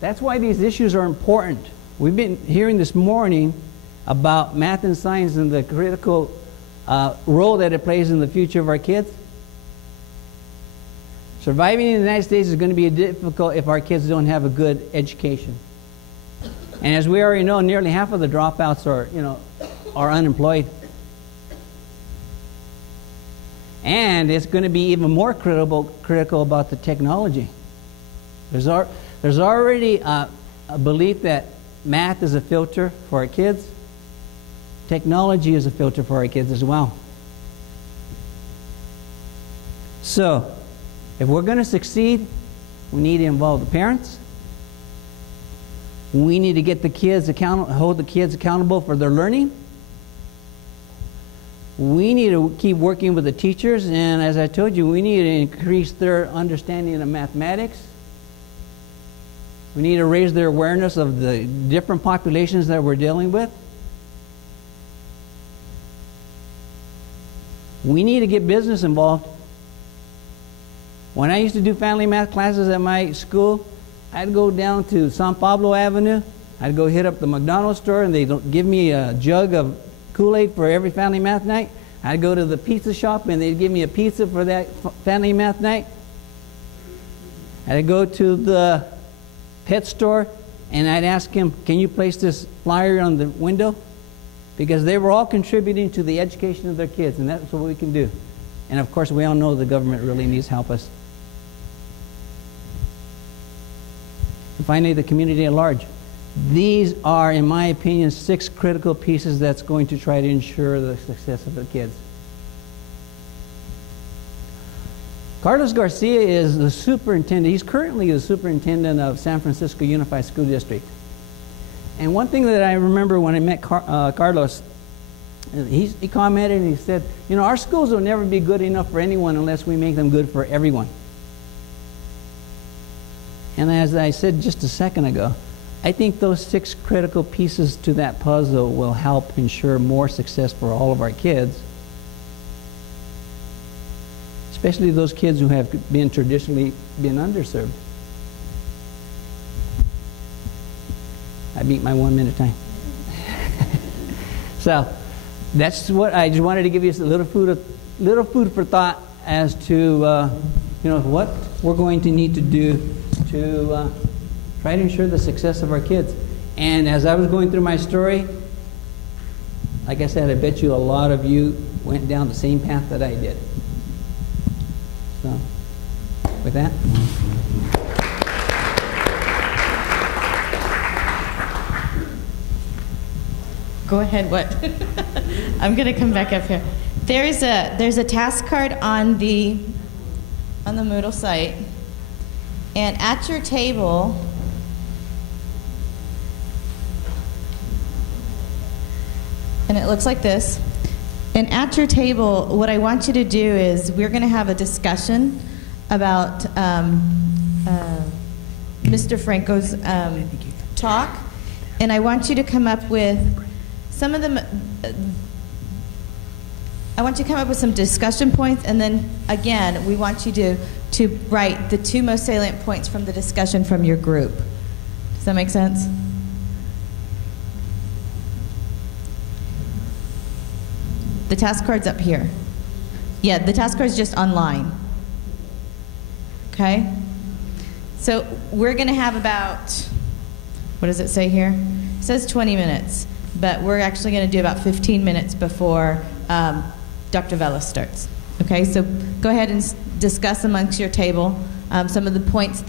That's why these issues are important. We've been hearing this morning about math and science and the critical role that it plays in the future of our kids. Surviving in the United States is going to be difficult if our kids don't have a good education. And as we already know, nearly half of the dropouts are unemployed. And it's going to be even more critical about the technology. There's already a belief that math is a filter for our kids. Technology is a filter for our kids as well. So, if we're going to succeed, we need to involve the parents. We need to get the kids hold the kids accountable for their learning. We need to keep working with the teachers, and as I told you, we need to increase their understanding of mathematics. We need to raise their awareness of the different populations that we're dealing with. We need to get business involved. When I used to do family math classes at my school, I'd go down to San Pablo Avenue. I'd go hit up the McDonald's store, and they'd give me a jug of Kool-Aid for every family math night. I'd go to the pizza shop, and they'd give me a pizza for that family math night. I'd go to the pet store, and I'd ask him, can you place this flyer on the window? Because they were all contributing to the education of their kids, and that's what we can do. And of course, we all know the government really needs help us. And finally, the community at large. These are, in my opinion, 6 critical pieces that's going to try to ensure the success of the kids. Carlos Garcia is the superintendent. He's currently the superintendent of San Francisco Unified School District. And one thing that I remember when I met Carlos, he commented and he said, our schools will never be good enough for anyone unless we make them good for everyone. And as I said just a second ago, I think those 6 critical pieces to that puzzle will help ensure more success for all of our kids, especially those kids who have traditionally been underserved. I beat my 1 minute time. So that's what I just wanted to give you a little food for thought as to what we're going to need to do to try to ensure the success of our kids. And as I was going through my story, like I said, I bet you a lot of you went down the same path that I did. So, with that. Go ahead, what? I'm going to come back up here. There's a task card on the Moodle site. And at your table, and it looks like this. And at your table, what I want you to do is we're going to have a discussion about Mr. Franco's talk. And I want you to come up with some of them. I want you to come up with some discussion points, and then again, we want you to write the 2 most salient points from the discussion from your group. Does that make sense? The task card's up here. Yeah, the task card's just online. Okay? So we're going to have about, what does it say here? It says 20 minutes, but we're actually going to do about 15 minutes before Dr. Vela starts. Okay, so go ahead and discuss amongst your table some of the points that